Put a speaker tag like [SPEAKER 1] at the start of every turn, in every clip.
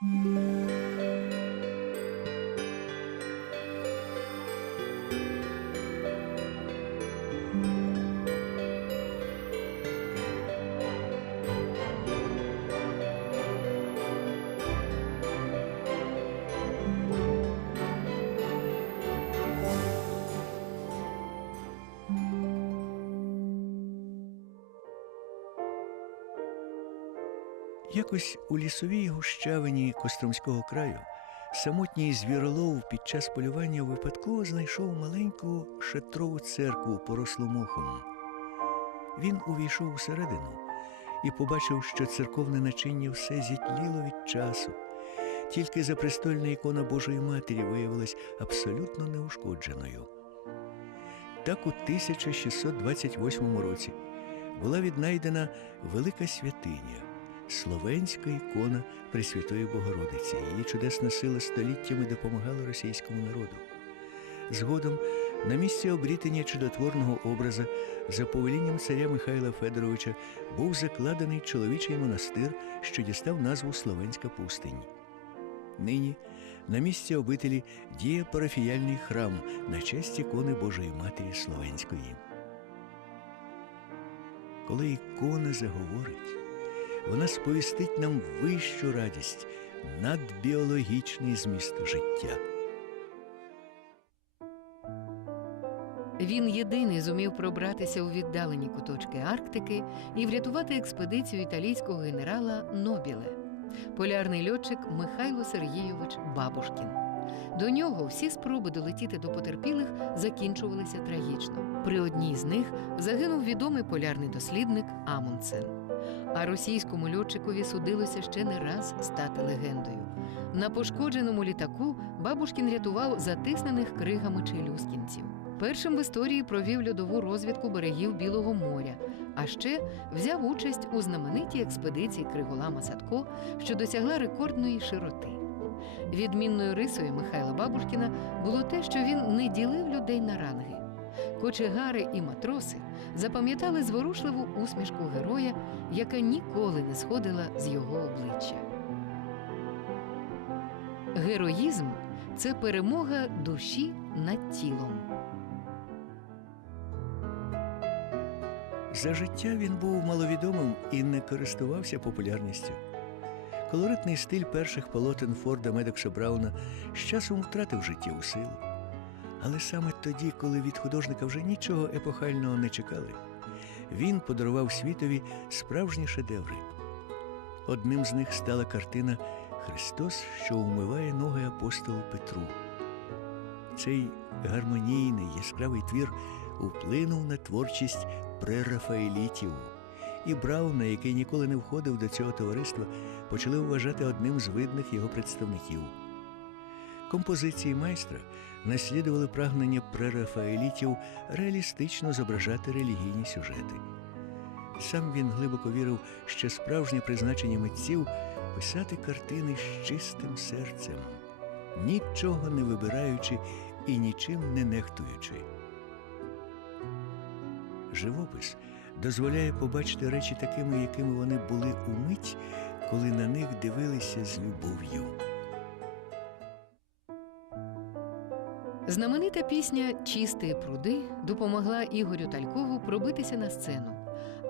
[SPEAKER 1] Música Якось у лісовій гущавині Костромського краю самотній звіролов під час полювання випадково знайшов маленьку шатрову церкву порослу мохом. Він увійшов усередину і побачив, що церковне начиння все зітліло від часу. Тільки запрестольна ікона Божої Матері виявилась абсолютно неушкодженою. Так у 1628 році була віднайдена велика святиня. Словенська ікона Пресвятої Богородиці. Її чудесна сила століттями допомагала російському народу. Згодом на місці обрітення чудотворного образа за повелінням царя Михайла Федоровича був закладений чоловічий монастир, що дістав назву Словенська пустинь. Нині на місці обителі діє парафіяльний храм на честь ікони Божої Матері Словенської. Коли ікона заговорить, вона сповістить нам вищу радість, надбіологічний зміст життя.
[SPEAKER 2] Він єдиний зумів пробратися у віддалені куточки Арктики і врятувати експедицію італійського генерала Нобіле, полярний льотчик Михайло Сергійович Бабушкін. До нього всі спроби долетіти до потерпілих закінчувалися трагічно. При одній з них загинув відомий полярний дослідник Амундсен. А російському льотчикові судилося ще не раз стати легендою. На пошкодженому літаку Бабушкін рятував затиснених кригами челюскінців. Першим в історії провів льодову розвідку берегів Білого моря, а ще взяв участь у знаменитій експедиції Криголама Садко, що досягла рекордної широти. Відмінною рисою Михайла Бабушкіна було те, що він не ділив людей на ранги. Кочегари і матроси запам'ятали зворушливу усмішку героя, яка ніколи не сходила з його обличчя. Героїзм це перемога душі над тілом.
[SPEAKER 1] За життя він був маловідомим і не користувався популярністю. Колоритний стиль перших полотен Форда Медокса Брауна з часом втратив життєву силу. Але саме тоді, коли від художника вже нічого епохального не чекали, він подарував світові справжні шедеври. Одним з них стала картина Христос, що умиває ноги апостолу Петру. Цей гармонійний яскравий твір вплинув на творчість прерафаелітів. І Брауна, який ніколи не входив до цього товариства, почали вважати одним з видних його представників. Композиції майстра наслідували прагнення прерафаелітів реалістично зображати релігійні сюжети. Сам він глибоко вірив, що справжнє призначення митців писати картини з чистим серцем, нічого не вибираючи і нічим не нехтуючи. Живопис дозволяє побачити речі такими, якими вони були у мить, коли на них дивилися з любов'ю.
[SPEAKER 2] Знаменита пісня Чисті пруди допомогла Ігорю Талькову пробитися на сцену,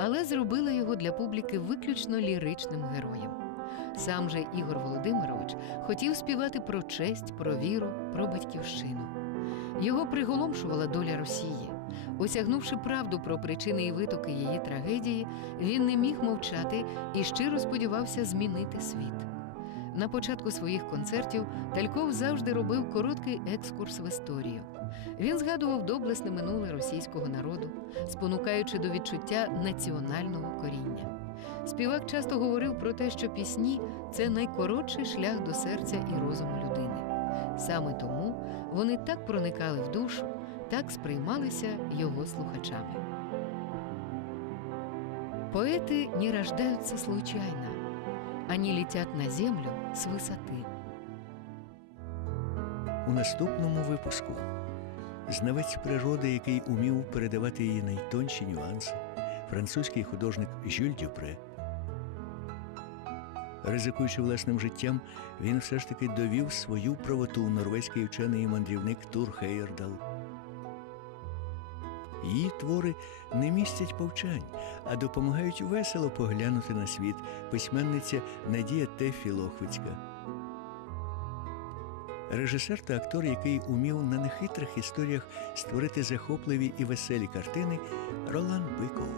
[SPEAKER 2] але зробила його для публіки виключно ліричним героєм. Сам же Ігор Володимирович хотів співати про честь, про віру, про батьківщину. Його приголомшувала доля Росії. Осягнувши правду про причини і витоки її трагедії, він не міг мовчати і щиро сподівався змінити світ. На початку своїх концертів Тальков завжди робив короткий екскурс в історію. Він згадував доблесне минуле російського народу, спонукаючи до відчуття національного коріння. Співак часто говорив про те, що пісні це найкоротший шлях до серця і розуму людини. Саме тому вони так проникали в душу, так сприймалися його слухачами. Поеты не рождаются случайно, они летят на землю с высоты.
[SPEAKER 1] У наступному випуску знавець природи, який умів передавати її найтонші нюанси, французький художник Жюль Дюпре. Ризикуючи власним життям, він все ж таки довів свою правоту норвезький вчений і мандрівник Тур Хейердал. Її твори не містять повчань, а допомагають весело поглянути на світ письменниця Надія Тефі Лохвицька. Режисер та актор, який умів на нехитрих історіях створити захопливі і веселі картини, Ролан Биков.